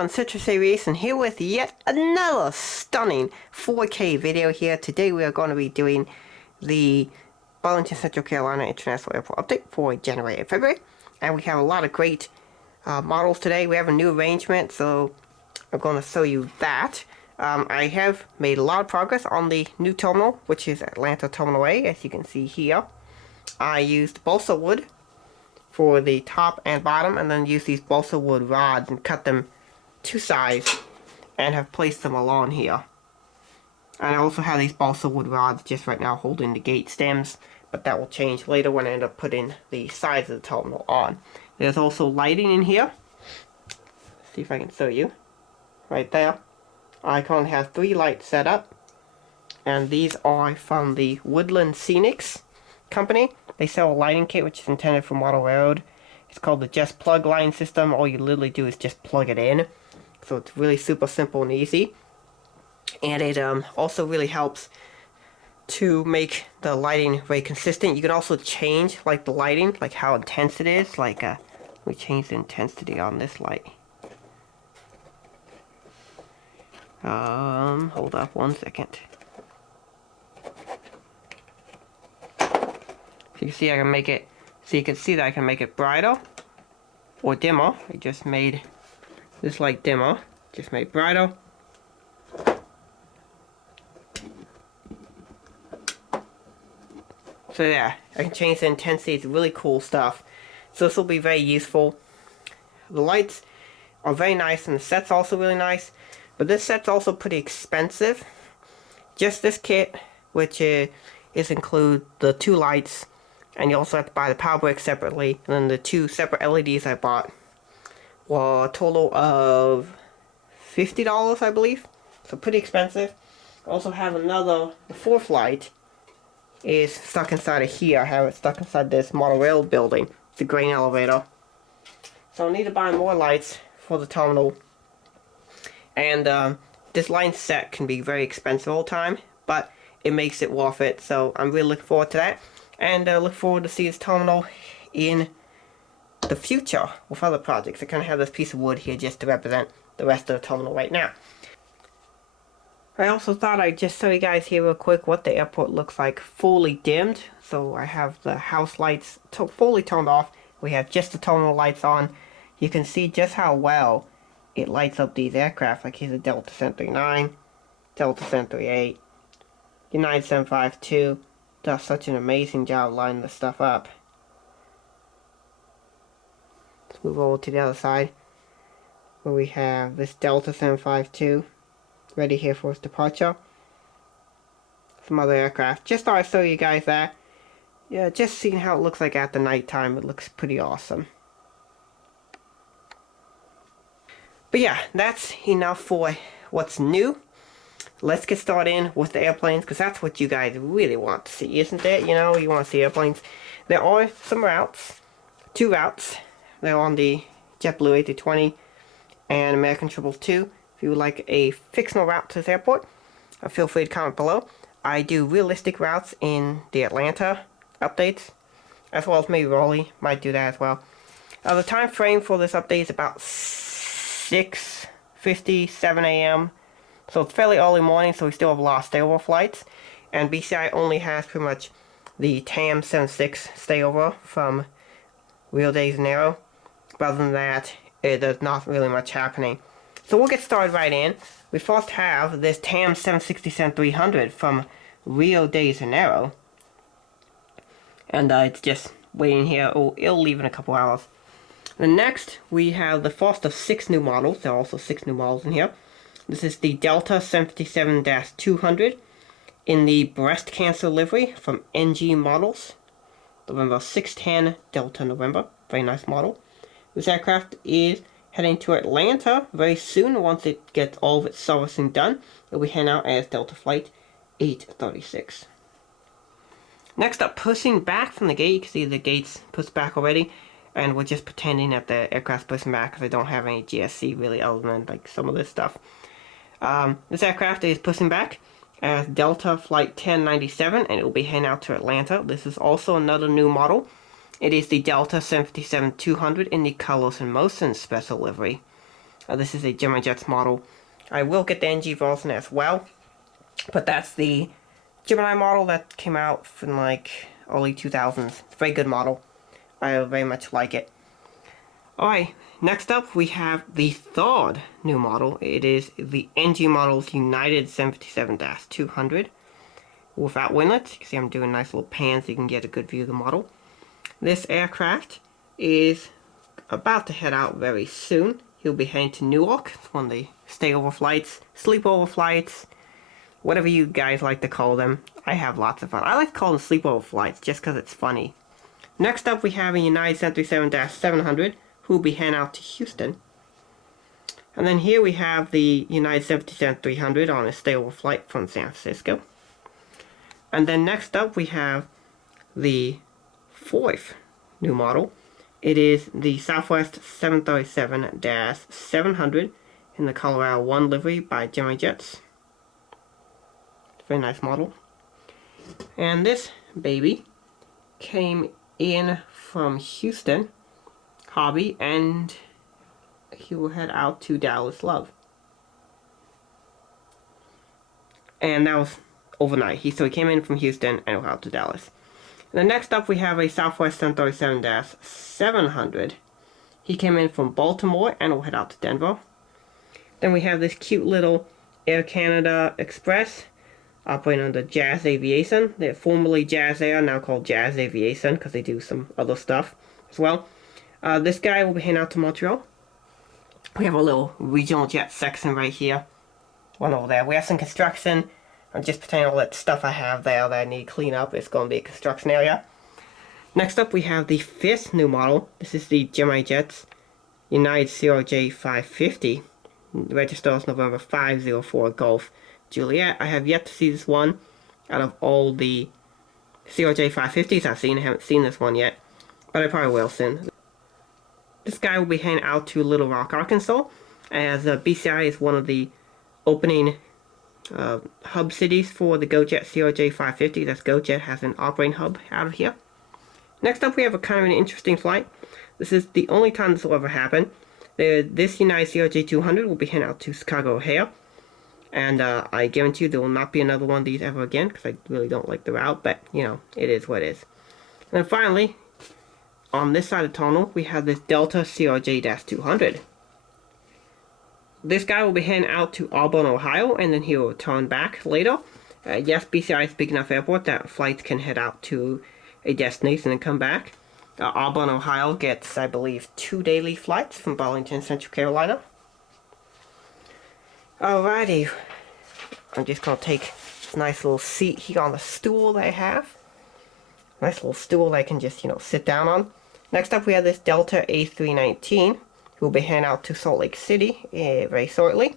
everyone, Citrus Aries, and here with yet another stunning 4K video here. Today we are going to be doing the Burlington, Central Carolina International Airport update for January and February. And we have a lot of great models today. We have a new arrangement, so I'm going to show you that. I have made a lot of progress on the new terminal, which is Atlanta Terminal A, as you can see here. I used balsa wood for the top and bottom, and then use these balsa wood rods and cut them to size and have placed them along here. And I also have these balsa wood rods just right now holding the gate stems, but that will change later when I end up putting the sides of the terminal on. There's also lighting in here. Let's see if I can show you. Right there. I currently have 3 lights set up, and these are from the Woodland Scenics company. They sell a lighting kit which is intended for model road. It's called the Just Plug lighting system. All you literally do is just plug it in. So it's really super simple and easy. And it also really helps to make the lighting very consistent. You can also change like the lighting, like how intense it is. Like we change the intensity on this light. Hold up one second. You can see I can make it, so you can see that I can make it brighter or dimmer. I just made this light dimmer, just made brighter. So yeah, I can change the intensity. It's really cool stuff. So this will be very useful. The lights are very nice, and the set's also really nice, but this set's also pretty expensive. Just this kit, which is include the 2 lights, and you also have to buy the power brick separately, and then the 2 separate LEDs I bought were a total of $50, I believe. So pretty expensive. I also have another, the 4th light is stuck inside of here. I have it stuck inside this monorail building. It's a grain elevator. So I need to buy more lights for the terminal. And this line set can be very expensive all the time, but it makes it worth it. So I'm really looking forward to that. And look forward to see this terminal in the future with other projects. I kind of have this piece of wood here just to represent the rest of the terminal right now. I also thought I'd just show you guys here real quick what the airport looks like fully dimmed. So I have the house lights fully turned off. We have just the terminal lights on. You can see just how well it lights up these aircraft. Like here's a Delta 739, Delta 738, United 752. Does such an amazing job lining this stuff up. Let's move over to the other side, where we have this Delta 752 ready here for its departure. Some other aircraft. Just thought I'd show you guys that. Yeah, just seeing how it looks like at the nighttime, it looks pretty awesome. But yeah, that's enough for what's new. Let's get started in with the airplanes, because that's what you guys really want to see, isn't it? You know, you want to see airplanes. There are some routes, 2 routes. They're on the JetBlue A320 and American 222. If you would like a fictional route to this airport, feel free to comment below. I do realistic routes in the Atlanta updates, as well as maybe Raleigh might do that as well. The time frame for this update is about 6:50, 7 a.m. So it's fairly early morning, so we still have a lot of stayover flights. And BCI only has pretty much the TAM 76 stayover from Rio de Janeiro. But other than that, there's not really much happening. So we'll get started right in. We first have this TAM 767-300 from Rio de Janeiro. And it's just waiting here. Oh, it'll leave in a couple hours. And next, we have the first of 6 new models. There are also 6 new models in here. This is the Delta 757-200 in the breast cancer livery from NG Models. November 610 Delta November. Very nice model. This aircraft is heading to Atlanta very soon. Once it gets all of its servicing done, it will be heading out as Delta Flight 836. Next up, pushing back from the gate. You can see the gate's pushed back already. And we're just pretending that the aircraft's pushing back because I don't have any GSC really other than like some of this stuff. This aircraft is pushing back as Delta Flight 1097, and it will be heading out to Atlanta. This is also another new model. It is the Delta 757-200 in the Colors and Motion special livery. This is a Gemini Jets model. I will get the NG version as well, but that's the Gemini model that came out from like early 2000s. It's a very good model. I very much like it. Alright, next up we have the third new model. It is the NG Models United 757-200 without winglets. You can see I'm doing nice little pans so you can get a good view of the model. This aircraft is about to head out very soon. He'll be heading to Newark. It's one of the stayover flights, sleepover flights, whatever you guys like to call them. I have lots of fun. I like to call them sleepover flights just because it's funny. Next up we have a United 737-700 who will be heading out to Houston. And then here we have the United 737-300 on a stayover flight from San Francisco. And then next up we have the fourth new model. It is the Southwest 737-700 in the Colorado 1 livery by Gemini Jets. Very nice model. And this baby came in from Houston Hobby, and he will head out to Dallas Love. And that was overnight. So he came in from Houston and went out to Dallas. And then next up we have a Southwest 737-700. He came in from Baltimore and will head out to Denver. Then we have this cute little Air Canada Express operating under Jazz Aviation. They're formerly Jazz Air, now called Jazz Aviation because they do some other stuff as well. This guy will be heading out to Montreal. We have a little regional jet section right here. One over there. We have some construction. I'm just pretending all that stuff I have there that I need to clean up. It's going to be a construction area. Next up we have the fifth new model. This is the Gemini Jets United CRJ-550. Registers November 504 Golf Juliet. I have yet to see this one out of all the CRJ-550s I've seen. I haven't seen this one yet, but I probably will soon. This guy will be heading out to Little Rock, Arkansas, as BCI is one of the opening hub cities for the GoJet CRJ-550. That's GoJet has an operating hub out of here. Next up we have a kind of an interesting flight. This is the only time this will ever happen. This United CRJ-200 will be heading out to Chicago O'Hare. And I guarantee you there will not be another one of these ever again because I really don't like the route, but you know, it is what it is. And then finally, on this side of the tunnel, we have this Delta CRJ-200. This guy will be heading out to Auburn, Ohio, and then he will return back later. Yes, BCI is big enough airport that flights can head out to a destination and come back. Auburn, Ohio gets, I believe, 2 daily flights from Burlington, Central Carolina. Alrighty, I'm just going to take this nice little seat here on the stool that I have. Nice little stool that I can just, sit down on. Next up we have this Delta A319, who will be heading out to Salt Lake City very shortly.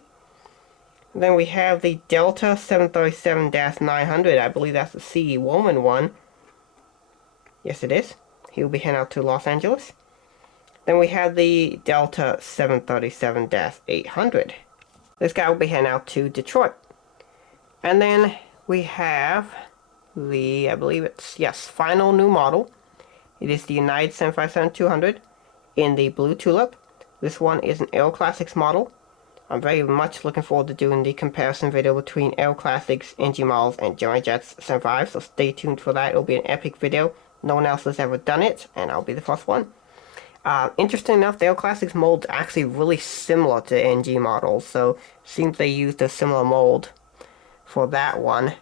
And then we have the Delta 737-900, I believe that's the CE Woman one. Yes it is. He will be heading out to Los Angeles. Then we have the Delta 737-800. This guy will be heading out to Detroit. And then we have the, I believe it's, yes, final new model. It is the United 757-200 in the Blue Tulip. This one is an Aero Classics model. I'm very much looking forward to doing the comparison video between Aero Classics, NG models, and Gemini Jets 75, so stay tuned for that. It'll be an epic video. No one else has ever done it, and I'll be the first one. Interesting enough, the Aero Classics mold is actually really similar to NG models, so it seems they used a similar mold for that one.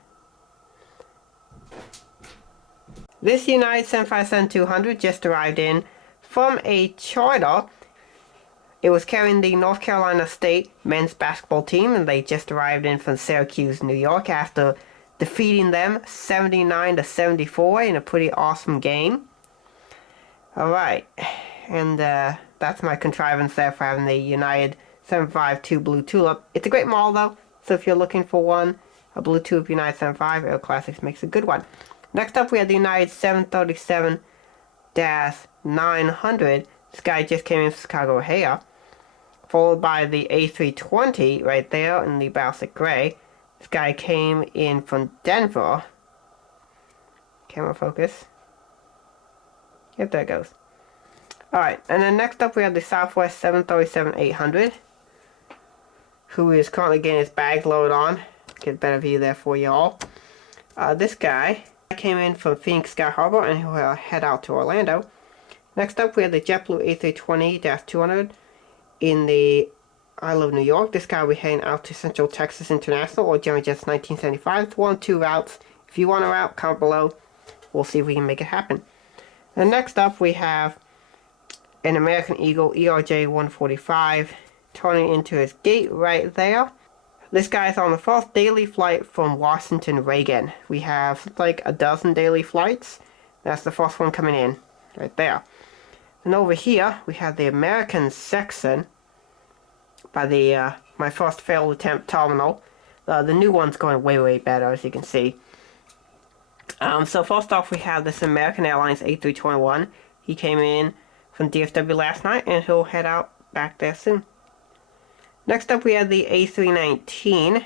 This United 757-200 just arrived in from a charter. It was carrying the North Carolina State men's basketball team, and they just arrived in from Syracuse, New York, after defeating them 79-74 in a pretty awesome game. Alright, and that's my contrivance there for having the United 752 Blue Tulip. It's a great model though, so if you're looking for one, a Blue Tulip United 75, Aero Classics makes a good one. Next up we have the United 737-900. This guy just came in from Chicago O'Hare. Followed by the A320 right there in the Baltic Gray. This guy came in from Denver. Camera focus. Yep, there it goes. Alright, and then next up we have the Southwest 737-800. who is currently getting his bag loaded on. Get a better view there for y'all. This guy came in from Phoenix Sky Harbor and he'll head out to Orlando. Next up, we have the JetBlue A320-200 in the Isle of New York. This guy will be heading out to Central Texas International or General Jets 1975. It's 1 of 2 routes. If you want a route, comment below. We'll see if we can make it happen. And next up, we have an American Eagle Erj 145 turning into his gate right there. This guy is on the first daily flight from Washington Reagan. We have like a dozen daily flights. That's the first one coming in right there. And over here, we have the American section by the my first failed attempt terminal. The new one's going way better, as you can see. So first off, we have this American Airlines A321. He came in from DFW last night, and he'll head out back there soon. Next up, we have the A319.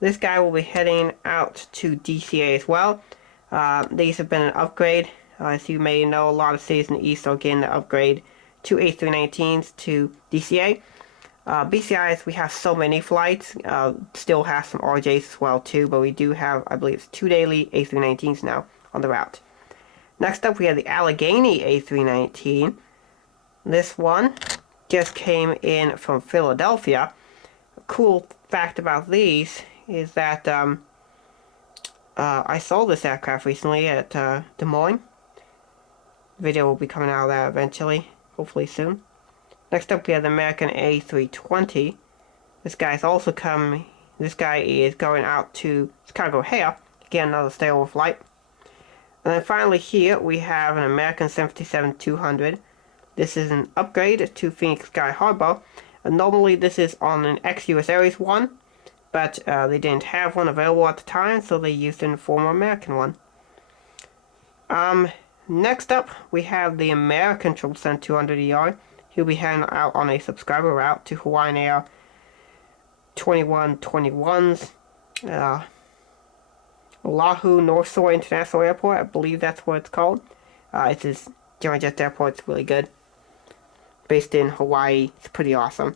This guy will be heading out to DCA as well. These have been an upgrade. As you may know, a lot of cities in the East are getting the upgrade to A319s to DCA. BCIs, we have so many flights. Still have some RJs as well too, but we do have, I believe, it's 2 daily A319s now on the route. Next up, we have the Allegheny A319. This one just came in from Philadelphia. A cool fact about these is that I saw this aircraft recently at Des Moines. Video will be coming out of that eventually, hopefully soon. Next up, we have the American A320. This guy is going out to Chicago O'Hare. Again, another stayover flight. And then finally here, we have an American 757-200. This is an upgrade to Phoenix Sky Harbor. Normally, this is on an ex-US Airways one, but they didn't have one available at the time, so they used an former American one. Next up, we have the American 777-200ER. He'll be heading out on a subscriber route to Hawaiian Air 2121's Oahu North Shore International Airport. I believe that's what it's called. It's his General Jet airport. It's really good. Based in Hawaii. It's pretty awesome.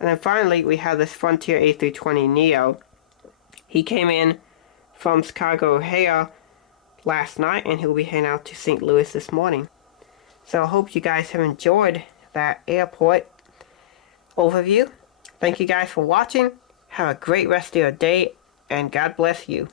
And then finally, we have this Frontier A320neo. He came in from Chicago O'Hare last night, and he'll be heading out to St. Louis this morning. So I hope you guys have enjoyed that airport overview. Thank you guys for watching. Have a great rest of your day, and God bless you.